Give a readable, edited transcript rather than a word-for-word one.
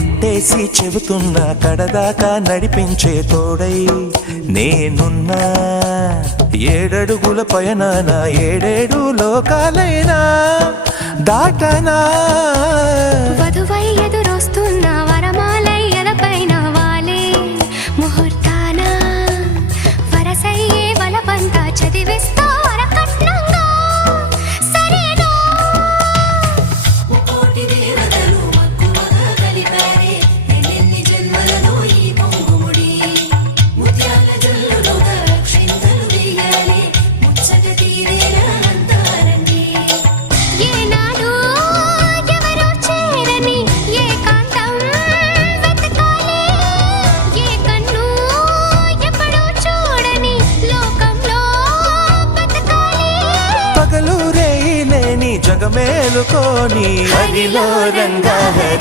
ఒట్టేసి చెబుతున్నా కడదాకా నడిపించే తోడై నేనున్నా. 7 అడుగుల పయనాన 7 లోకాలైనా దాటనా. వధువై ఎదురొస్తున్న వరమాలై ఎదపైన వాలే ముహూర్తాన వరసయ్యే వలపంతా చదివిస్తా వరకట్నంగా. సరేనా? కోటి దేవతలు మక్కువగా కలిపారే ఎన్నెన్ని జన్మలలో ఈ పొంగుముడి. ముత్యాల జల్లులుగా క్షింతలు వేయాలి ముచ్చట తీరేలా అంతారండి. ఏనాడు ఎవరో చేరని ఏకాంతం వెతకాలి. ఏ కన్ను ఎప్పుడూ చూడని లోకంలో బతకాలి. పగలు రేయి లేని జగమేలుకోని హరిలో రంగా హరి.